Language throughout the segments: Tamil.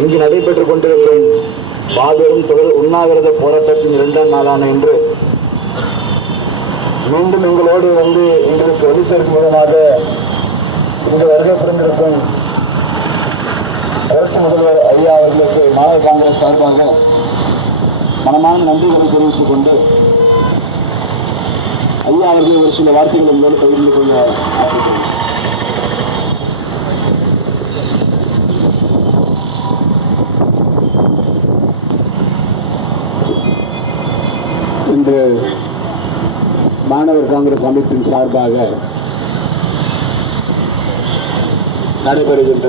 இங்கு நடைபெற்றுக் கொண்டிருக்கும் மாபெரும் தொடர் உண்ணாவிரத போராட்டத்தின் 2ஆம் நாளான இன்று மீண்டும் எங்களோடு வந்து எங்களுக்கு வழி சேர்க்கும் விதமாக இங்கு வருகை புரிந்திருக்கும் புரட்சி முதல்வர் ஐயா அவர்களுக்கு மாணவர் காங்கிரஸ் சார்பாக மனமார்ந்த நன்றிகளை தெரிவித்துக் கொண்டு ஐயா அவர்கள் ஒரு சில வார்த்தைகளை உங்களோடு பகிர்ந்து கொள்ள ஆசைப்படுகிறேன். இன்று மாணவர் காங்கிரஸ் அமைப்பின் சார்பாக நடைபெறுகின்ற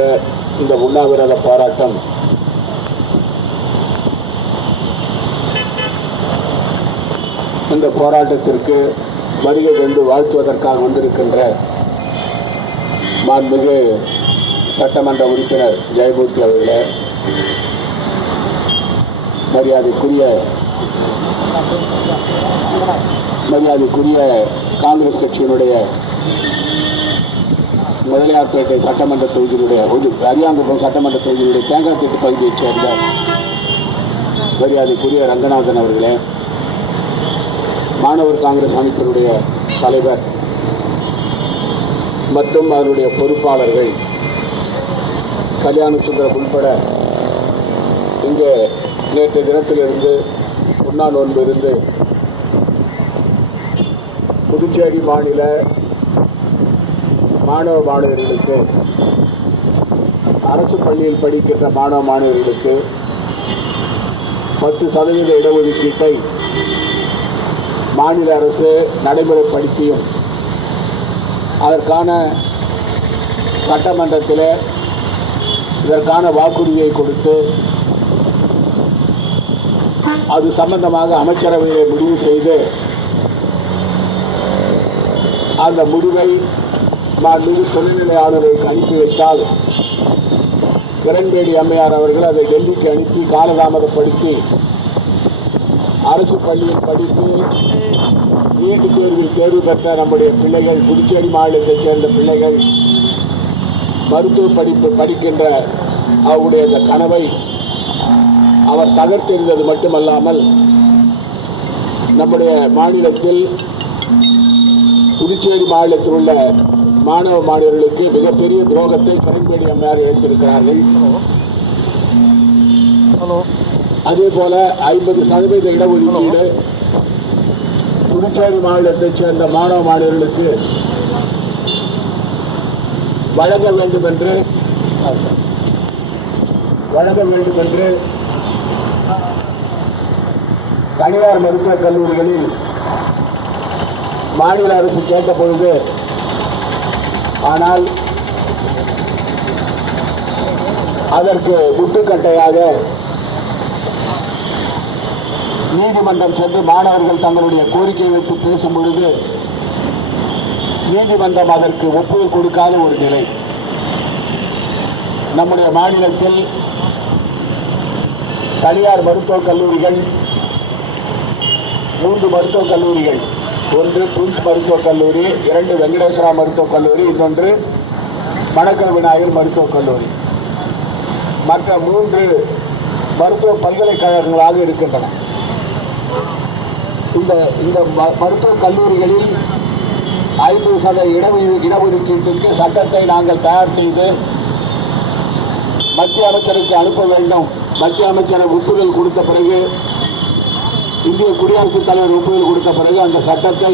இந்த உண்ணாவிரத போராட்டம் இந்த போராட்டத்திற்கு வருகை தந்து வாழ்த்துவதற்காக வந்திருக்கின்ற மாண்புமிகு சட்டமன்ற உறுப்பினர் ஜெயமூர்த்தி அவர்களே, மரியாதைக்குரிய காங்கிரஸ் கட்சியினுடைய முதலியார்பேட்டை சட்டமன்ற தொகுதியினுடைய அரியாங்குப்பம் சட்டமன்ற தொகுதியினுடைய தேங்காய்த்திட்டு பகுதியைச் சேர்ந்த மரியாதைக்குரிய ரங்கநாதன் அவர்களே, மாணவர் காங்கிரஸ் அமைப்பினுடைய தலைவர் மற்றும் அவருடைய பொறுப்பாளர்கள் கல்யாண சுந்தரம் உட்பட இங்கே நேற்று தினத்திலிருந்து உண்ணா நோன்பு இருந்து புதுச்சேரி மாநில மாணவ மாணவர்களுக்கு அரசு பள்ளியில் படிக்கின்ற மாணவ மாணவர்களுக்கு 10% இடஒதுக்கீட்டை மாநில அரசு நடைமுறைப்படுத்தியும் அதற்கான சட்டமன்றத்தில் இதற்கான வாக்குறுதியை கொடுத்து அது சம்பந்தமாக அமைச்சரவையை முடிவு செய்து அந்த முடிவை மாண்புமிகு துணைநிலை ஆளுநருக்கு அனுப்பி வைத்தால் கிரண்பேடி அம்மையார் அவர்கள் அதை டெல்லிக்கு அனுப்பி காலதாமதப்படுத்தி அரசு பள்ளியில் படித்து நீட் தேர்வில் தேர்வு பெற்ற நம்முடைய பிள்ளைகள், புதுச்சேரி மாநிலத்தைச் சேர்ந்த பிள்ளைகள் மருத்துவ படிப்பு படிக்கின்ற அவருடைய அந்த கனவை அவர் தகர்த்தெறிந்தது மட்டுமல்லாமல் நம்முடைய மாநிலத்தில் புதுச்சேரி மாநிலத்தில் உள்ள மாணவ மாணவர்களுக்கு மிகப்பெரிய துரோகத்தை கிரண்பேடி அம்மையார் இழைத்திருக்கிறார்கள். அதே போல 50% இடஒதுக்கீடு புதுச்சேரி மாநிலத்தைச் சேர்ந்த மாணவ மாணவர்களுக்கு வழங்க வேண்டும் என்று தனியார் மருத்துவக் கல்லூரிகளில் மாநில அரசு கேட்ட பொழுது, ஆனால் அதற்கு முட்டுக்கட்டையாக நீதிமன்றம் சென்று மாணவர்கள் தங்களுடைய கோரிக்கையை வைத்து பேசும் பொழுது நீதிமன்றம் அதற்கு ஒப்புதல் கொடுக்காத ஒரு நிலை. நம்முடைய மாநிலத்தில் தனியார் மருத்துவக் கல்லூரிகள் 3 மருத்துவக் கல்லூரிகள், ஒன்று பிரின்ஸ் மருத்துவக் கல்லூரி, 2 வெங்கடேஸ்வரா மருத்துவக் கல்லூரி, இன்னொன்று மணக்கல் விநாயகர் மருத்துவக் கல்லூரி, மற்ற 3 மருத்துவ பல்கலைக்கழகங்களாக இருக்கின்றன. இந்த மருத்துவக் கல்லூரிகளில் 50% இடஒதுக்கீட்டுக்கு சட்டத்தை நாங்கள் தயார் செய்து மத்திய அமைச்சருக்கு அனுப்ப வேண்டும். மத்திய அமைச்சர் ஒப்புதல் கொடுத்த பிறகு, இந்திய குடியரசுத் தலைவர் ஒப்புதல் கொடுத்த பிறகு அந்த சட்டத்தை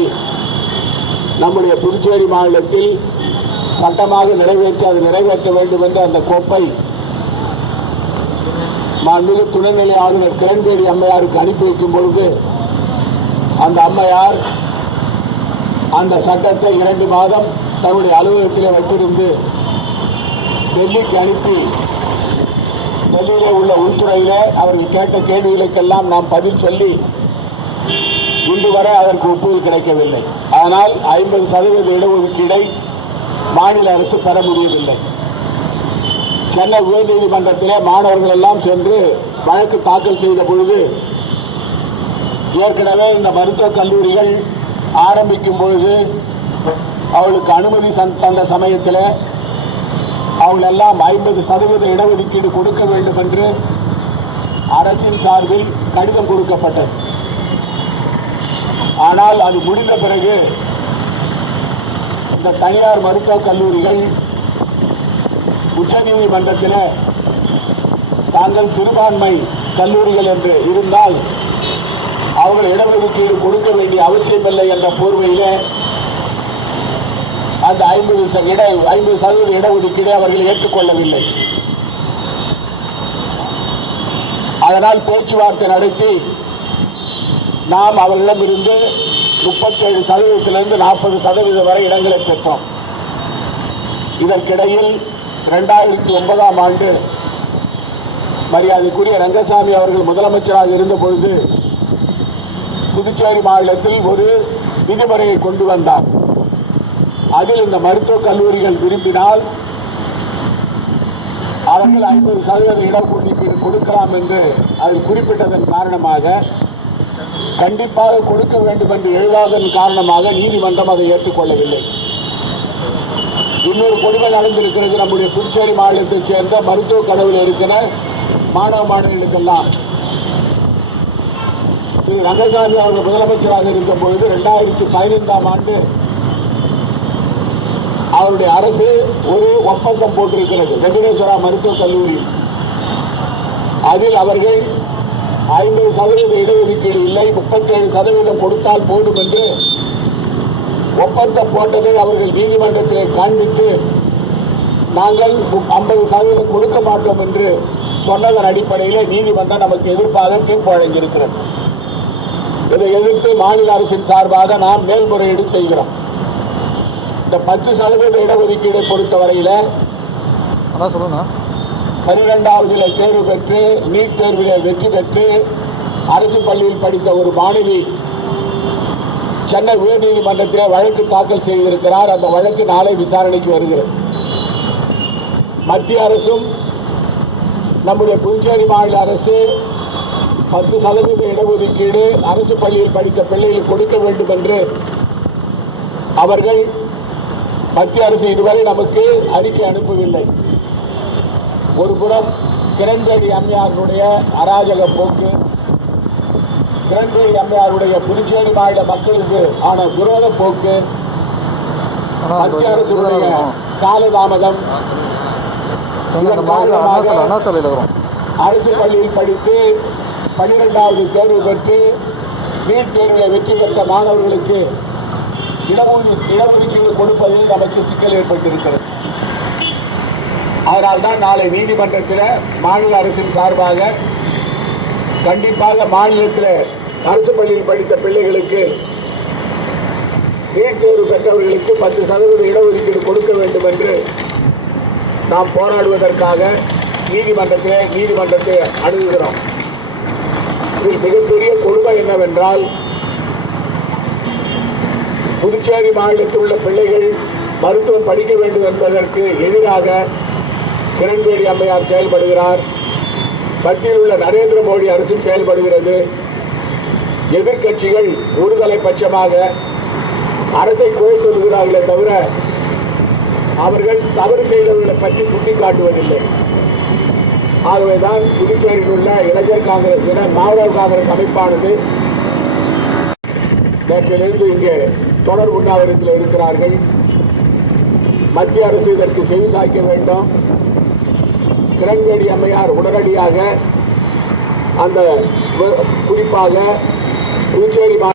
நம்முடைய புதுச்சேரி மாநிலத்தில் சட்டமாக நிறைவேற்ற வேண்டும் என்ற அந்த கோப்பை மாண்புமிகு துணைநிலை ஆளுநர் கிரண்பேடி அம்மையாருக்கு அனுப்பி வைக்கும் பொழுது அந்த அம்மையார் அந்த சட்டத்தை 2 மாதம் தன்னுடைய அலுவலகத்திலே வைத்திருந்து டெல்லிக்கு அனுப்பி, டெல்லியிலே உள்ள உள்துறையிலே அவர்கள் கேட்ட கேள்விகளுக்கெல்லாம் நாம் பதில் சொல்லி இன்று வரை அதற்கு ஒப்புதல் கிடைக்கவில்லை. ஆனால் 50% இடஒதுக்கீடை மாநில அரசு பெற முடியவில்லை. சென்னை உயர்நீதிமன்றத்திலே மாணவர்கள் எல்லாம் சென்று வழக்கு தாக்கல் செய்த பொழுது, ஏற்கனவே இந்த மருத்துவக் கல்லூரிகள் ஆரம்பிக்கும் பொழுது அவளுக்கு அனுமதி தந்த சமயத்தில் அவங்களெல்லாம் 50% இடஒதுக்கீடு கொடுக்க வேண்டும் என்று அரசின் சார்பில் கடிதம் கொடுக்கப்பட்டது. ஆனால் அது முடிந்த பிறகு இந்த தனியார் மருத்துவக் கல்லூரிகள் உச்சநீதிமன்றத்தில் தாங்கள் சிறுபான்மை கல்லூரிகள் என்று இருந்தால் அவர்கள் இடஒதுக்கீடு கொடுக்க வேண்டிய அவசியமில்லை என்ற போர்வையிலே அந்த 50% இடஒதுக்கீடு அவர்கள் ஏற்றுக்கொள்ளவில்லை. அதனால் பேச்சுவார்த்தை நடத்தி நாம் அவர்களிடமிருந்து 37%லிருந்து 40% வரை இடங்களை பெற்றோம். இதற்கிடையில் 2009ஆம் ஆண்டு மரியாதைக்குரிய ரங்கசாமி அவர்கள் முதலமைச்சராக இருந்த பொழுது புதுச்சேரி மாநிலத்தில் ஒரு விதிமுறையை கொண்டு வந்தார். அதில் இந்த மருத்துவக் கல்லூரிகள் விரும்பினால் அவர்கள் 50% இடஒதுக்கீடு கொடுக்கலாம் என்று அதில் குறிப்பிட்டதன் காரணமாக, கண்டிப்பாக கொடுக்க வேண்டும் என்று எழுதாதன் காரணமாக நீதிமன்றம் அதை ஏற்றுக்கொள்ளவில்லை. இன்னொரு கொடுமை நடந்திருக்கிறது. நம்முடைய புதுச்சேரி மாநிலத்தைச் சேர்ந்த மருத்துவக் கனவில் இருக்கிற மாணவ மாணவிகளுக்கெல்லாம் திரு ரங்கசாமி அவர்கள் முதலமைச்சராக இருந்த பொழுது 2015ஆம் ஆண்டு அவருடைய அரசு ஒரு ஒப்பந்தம் போட்டிருக்கிறது வெங்கடேஸ்வரா மருத்துவக் கல்லூரி. அதில் அவர்கள் 50% இடஒதுக்கீடு இல்லை, 37% கொடுத்தால் போடும் என்று ஒப்பந்தம் போட்டதை அவர்கள் நீதிமன்றத்திலே காண்பித்து நாங்கள் 50% கொடுக்க மாட்டோம் என்று சொன்னதன் அடிப்படையிலே நீதிமன்றம் நமக்கு எதிர்ப்பாக தீர்ப்பு வழங்கியிருக்கிறது. இதை எதிர்த்து மாநில அரசின் சார்பாக நாம் மேல்முறையீடு செய்கிறோம். இந்த 10% இடஒதுக்கீடை பொறுத்தவரையில் 12வது தேர்வு பெற்று நீட் தேர்வில் வெற்றி பெற்று அரசு பள்ளியில் படித்த ஒரு மாணவி சென்னை உயர்நீதிமன்றத்தில் வழக்கு தாக்கல் செய்திருக்கிறார். அந்த வழக்கு நாளை விசாரணைக்கு வருகிறது. மத்திய அரசும் நம்முடைய புதுச்சேரி மாநில அரசு 10% இடஒதுக்கீடு அரசு பள்ளியில் படித்த பிள்ளைகளுக்கு கொடுக்க வேண்டும் என்று அவர்கள் மத்திய அரசு இதுவரை நமக்கு அறிக்கை அனுப்பவில்லை. ஒரு புறம் கிரண்பேடி அம்மையாருடைய அராஜக போக்கு, கிரண்பேடி அம்மையாருடைய புதுச்சேரி மாநில மக்களுக்கு ஆன விரோத போக்கு, மத்திய அரசுடைய காலதாமதம், அரசு பள்ளியில் படித்து 12வது தேர்வு பெற்று நீட் தேர்வில் வெற்றி பெற்ற மாணவர்களுக்கு இடஒதுக்கீடு கொடுப்பதில் நமக்கு சிக்கல் ஏற்பட்டிருக்கிறது. அதனால்தான் நாளை நீதிமன்றத்தில் மாநில அரசின் சார்பாக கண்டிப்பாக மாநிலத்தில் அரசு பள்ளியில் படித்த பிள்ளைகளுக்கு நீட் தேர்வு பெற்றவர்களுக்கு 10% இடஒதுக்கீடு கொடுக்க வேண்டும் என்று நாம் போராடுவதற்காக நீதிமன்றத்தை அணுகுகிறோம். இதில் மிகப்பெரிய கொடுமை என்னவென்றால், புதுச்சேரி மாநிலத்தில் உள்ள பிள்ளைகள் மருத்துவம் படிக்க வேண்டும் என்பதற்கு எதிராக கிரண்பேடி அம்மையார் செயல்படுகிறார். மத்தியில் உள்ள நரேந்திர மோடி அரசும் செயல்படுகிறது. எதிர்க்கட்சிகள் ஒருதலை பட்சமாக அரசை குறை சொல்கிறார்களே தவிர அவர்கள் தவறு செய்தவர்களை பற்றி சுட்டிக்காட்டுவதில்லை. ஆகவேதான் புதுச்சேரியில் உள்ள இளைஞர் காங்கிரஸ் மாவட்ட காங்கிரஸ் அமைப்பானது நேற்றிலிருந்து இங்கே தொடர் உண்ணாவிரத்தில் இருக்கிறார்கள். மத்திய அரசு இதற்கு செவி சாய்க்க வேண்டும். கிரண்பேடி அம்மையார் உடனடியாக அந்த குறிப்பாக புதுச்சேரி